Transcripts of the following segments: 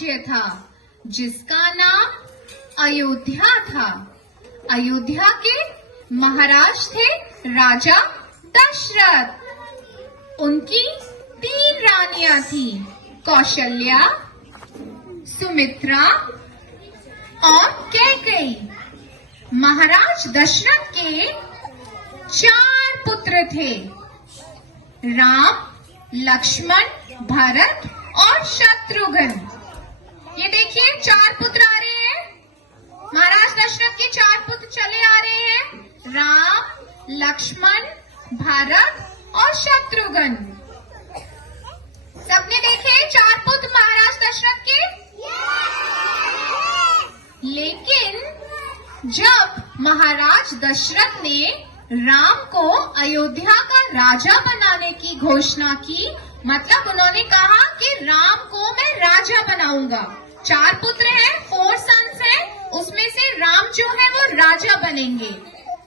राज्य था जिसका नाम अयोध्या था। अयोध्या के महाराज थे राजा दशरथ। उनकी 3 रानियां थी, कौशल्या, सुमित्रा और कैकेयी। महाराज दशरथ के 4 पुत्र थे, राम, लक्ष्मण, भरत और शत्रुघ्न। ये देखिए 4 पुत्र आ रहे हैं। महाराज दशरथ के 4 पुत्र चले आ रहे हैं, राम, लक्ष्मण, भरत और शत्रुघ्न। सबने देखे 4 पुत्र महाराज दशरथ के। लेकिन जब महाराज दशरथ ने राम को अयोध्या का राजा बनाने की घोषणा की, मतलब उन्होंने कहा कि राम को मैं राजा बनाऊंगा। 4 पुत्र हैं, 4 सन्स हैं, उसमें से राम जो है वो राजा बनेंगे।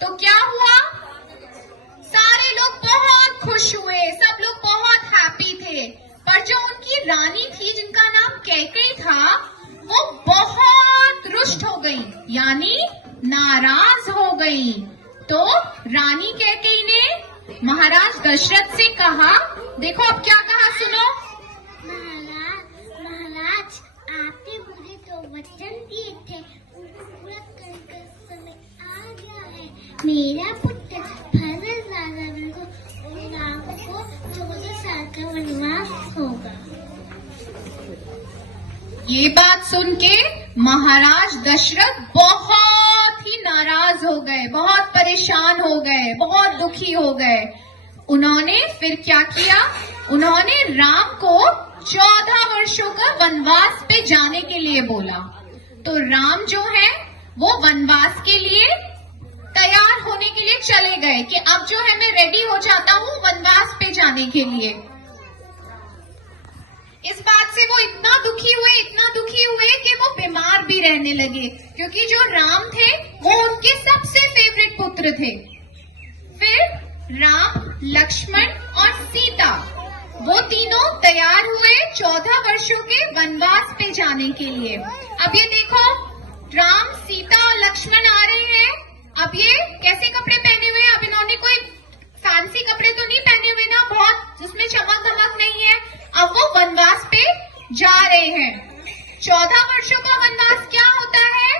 तो क्या हुआ? सारे लोग बहुत खुश हुए, सब लोग बहुत हैप्पी थे। पर जो उनकी रानी थी जिनका नाम कैकेयी था, वो बहुत रुष्ट हो गई, यानी नाराज हो गई। तो रानी कैकेयी ने महाराज दशरथ से कहा, देखो अब क्या कहा सुनो। महाराज आपने मुझे तो वचन दिए थे, उनको पूरा करने का समय आ गया है। मेरा पुत्र भरत राजा को और राम को 14 साल का वनवास होगा। ये बात सुन के महाराज दशरथ बहुत ही नाराज हो गए, बहुत परेशान हो गए, बहुत दुखी हो गए। उन्होंने फिर क्या किया? उन्होंने राम को 14 वर्षों का वनवास पे जाने के लिए बोला। तो राम जो है वो वनवास के लिए तैयार होने के लिए चले गए कि अब जो है मैं रेडी हो जाता हूँ वनवास पे जाने के लिए। इस बात से वो इतना दुखी हुए कि वो बीमार भी रहने लगे, क्योंकि जो राम थे वो उनके सबसे फेवरेट पुत्र थे। फिर राम, लक्ष्मण और सीता वो तीनों तैयार हुए 14 वर्षों के वनवास पे जाने के लिए। अब ये देखो, राम, सीता और लक्ष्मण आ रहे हैं। अब ये कैसे कपड़े पहने हुए हैं? अब इन्होंने कोई फैंसी कपड़े तो नहीं पहने हुए ना, बहुत जिसमें चमक धमक नहीं है। अब वो वनवास पे जा रहे हैं। 14 वर्षों का वनवास क्या होता है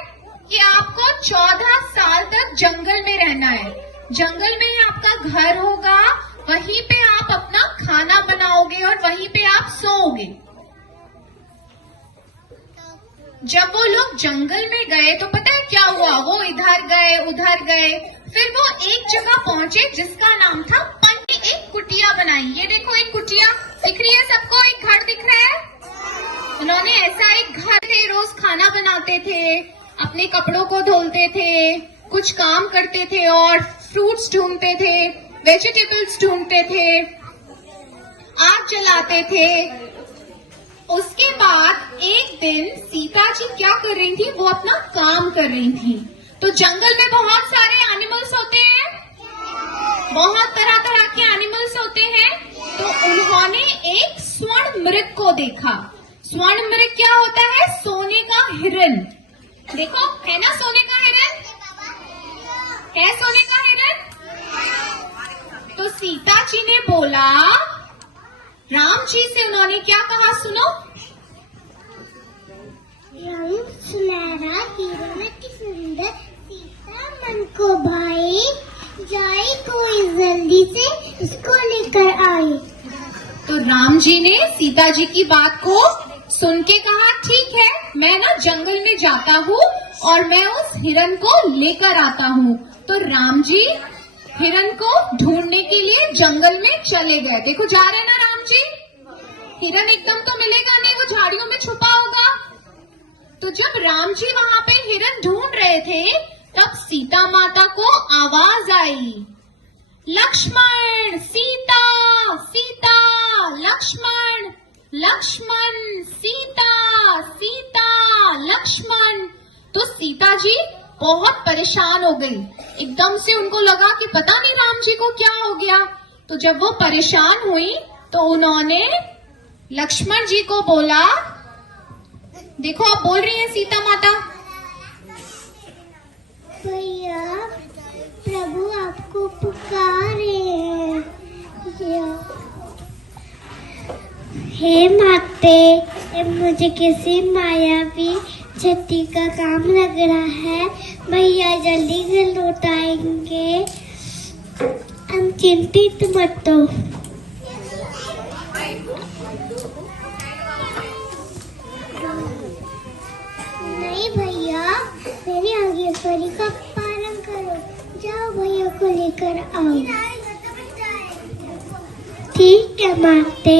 कि आपको 14 साल तक जंगल में रहना है। जंगल में ही आपका घर होगा, वहीं पे आप अपना खाना बनाओगे और वहीं पे आप सोओगे। जब वो लोग जंगल में गए तो पता है क्या हुआ? वो इधर गए, उधर गए, फिर वो एक जगह पहुंचे जिसका नाम था पन्नी। एक कुटिया बनाई। ये देखो एक कुटिया दिख रही है सबको, एक घर दिख रहा है। उन्होंने ऐसा एक घर थे, रोज खाना बनाते थे, अपने कपड़ों को धोते थे, कुछ काम करते थे और फ्रूट्स ढूंढते थे, वेजिटेबल्स ढूंढते थे, आग जलाते थे। उसके बाद एक दिन सीता जी क्या कर रही थी? वो अपना काम कर रही थी। तो जंगल में बहुत सारे एनिमल्स होते हैं, बहुत तरह तरह के एनिमल्स होते हैं। तो उन्होंने एक स्वर्ण मृग को देखा। स्वर्ण मृग क्या होता है? सोने का हिरन। देखो है ना सोने का हिरन, है सोने का हिरन। तो सीता जी ने बोला, राम जी से उन्होंने क्या कहा सुनो। रंग सुनहरा हिरन की सुंदर सीता मन को भाई, जाए कोई जल्दी से इसको लेकर आए। तो राम जी ने सीता जी की बात को सुन के कहा, ठीक है, मैं ना जंगल में जाता हूँ और मैं उस हिरन को लेकर आता हूँ। तो राम जी हिरन को ढूंढने के लिए जंगल में चले गए। देखो जा रहे ना राम जी। हिरन एकदम तो मिलेगा नहीं, वो झाड़ियों में छुपा होगा। तो जब राम जी वहां पे हिरन ढूंढ रहे थे, तब सीता माता को आवाज आई, लक्ष्मण, सीता, सीता, लक्ष्मण, लक्ष्मण, सीता, सीता, लक्ष्मण। तो सीता जी बहुत परेशान हो गई। एकदम से उनको लगा कि पता नहीं राम जी को क्या हो गया। तो जब वो परेशान हुई तो उन्होंने लक्ष्मण जी को बोला, देखो आप बोल रही हैं सीता माता। भैया प्रभु आपको पुकार रहे हैं। हे माते, ये मुझे किसी मायावी छठी का काम लग रहा है। भैया जल्दी से लौट आएंगे, हम चिंतित मत हो। नहीं भैया, मेरी आज्ञाकारी का पालन करो। जाओ भैया को लेकर आओ। ठीक है माते।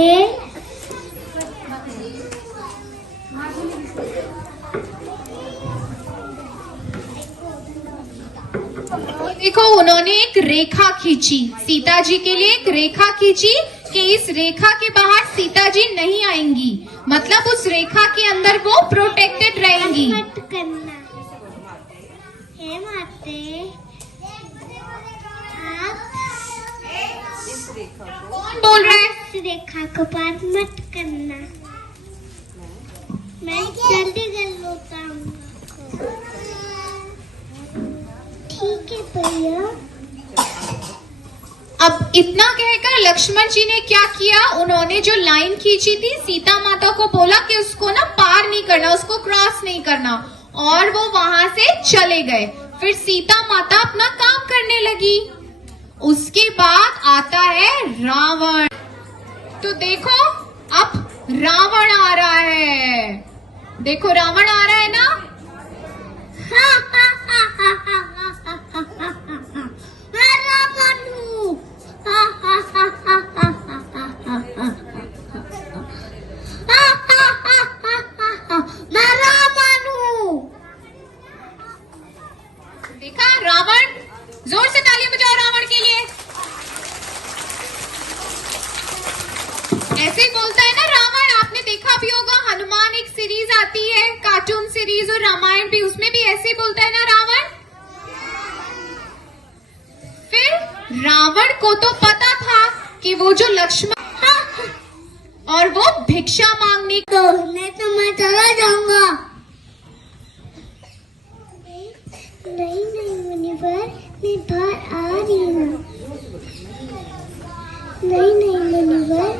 देखो उन्होंने एक रेखा खींची, सीता जी के लिए एक रेखा खींची कि इस रेखा के बाहर सीता जी नहीं आएंगी, मतलब उस रेखा के अंदर वो प्रोटेक्टेड रहेंगी। मत करना। हे माते, आप कौन बोल रहा है? इस रेखा को पार मत करना। मैं जल्दी कर लौट आऊंगा। ठीक है भैया। अब इतना कहकर लक्ष्मण जी ने क्या किया, उन्होंने जो लाइन खींची थी सीता माता को बोला कि उसको ना पार नहीं करना, उसको क्रॉस नहीं करना, और वो वहां से चले गए। फिर सीता माता अपना काम करने लगी। उसके बाद आता है रावण। तो देखो अब रावण आ रहा है। देखो रावण आ रहा है ना। देखा रावण, जोर से तालियां बजाओ रावण के लिए। ऐसे ही बोलता है ना रावण। आपने देखा भी होगा, हनुमान एक सीरीज आती है, कार्टून सीरीज, और रामायण भी, उसमें भी ऐसे ही बोलता है ना रावण। फिर रावण को तो पता था कि वो जो लक्ष्मण और वो भिक्षा मांगने तो मैं चला जाऊंगा। नहीं मुनिवर, मैं बाहर आ रही हूँ। नहीं मुनिवर,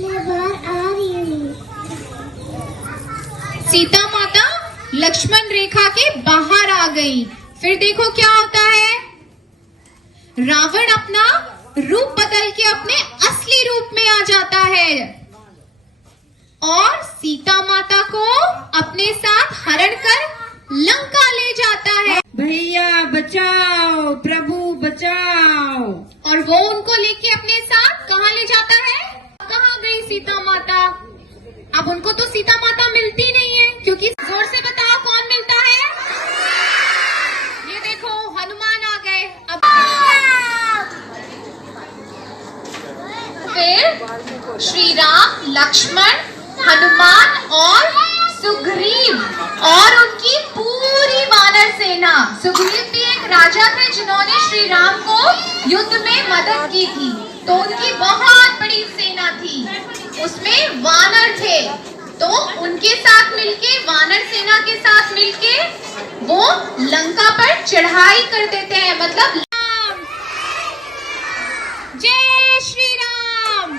मैं बाहर आ रही हूँ। सीता माता लक्ष्मण रेखा के बाहर आ गई। फिर देखो क्या होता है, रावण अपना रूप बदल के अपने असली रूप में आ जाता है और सीता माता को अपने साथ हरण कर लंका ले जाता है। भैया बचाओ, प्रभु बचाओ। और वो उनको लेके अपने साथ कहाँ ले जाता है? कहाँ गई सीता माता? अब उनको तो सीता माता मिलती नहीं है, क्योंकि जोर से बताओ कौन मिलता है? ये देखो हनुमान आ गए। अब फिर श्री राम, लक्ष्मण, हनुमान और सुग्रीव और उनकी पूरी वानर सेना। सुग्रीव भी एक राजा थे जिन्होंने श्री राम को युद्ध में मदद की थी, तो उनकी बहुत बड़ी सेना थी, उसमें वानर थे। तो उनके साथ मिलके, वानर सेना के साथ मिलके वो लंका पर चढ़ाई कर देते हैं। मतलब जय श्री राम।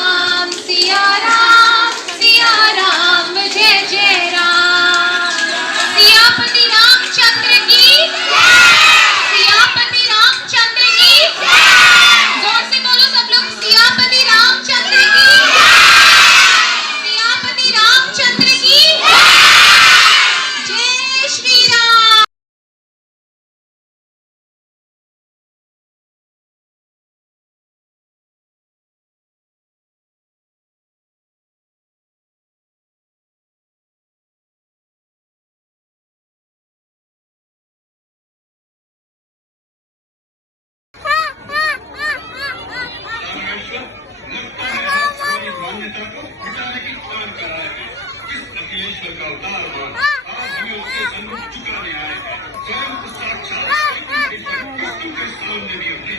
राम सिया राम, सिया राम, जय जय राम। सियापति रामचंद्र की, सियापति रामचंद्र की। जोर से बोलो सब लोग, सियापति रामचंद्र की, सियापति रामचंद्र की। जय श्री राम। मान्यता को मिटाने की ठान करा है। इस अखिलेश्वर का अवतार हुआ, आज हमें उसके सन्मुख चुकाने आए हैं। स्वयं साक्षात के सामने भी होंगे।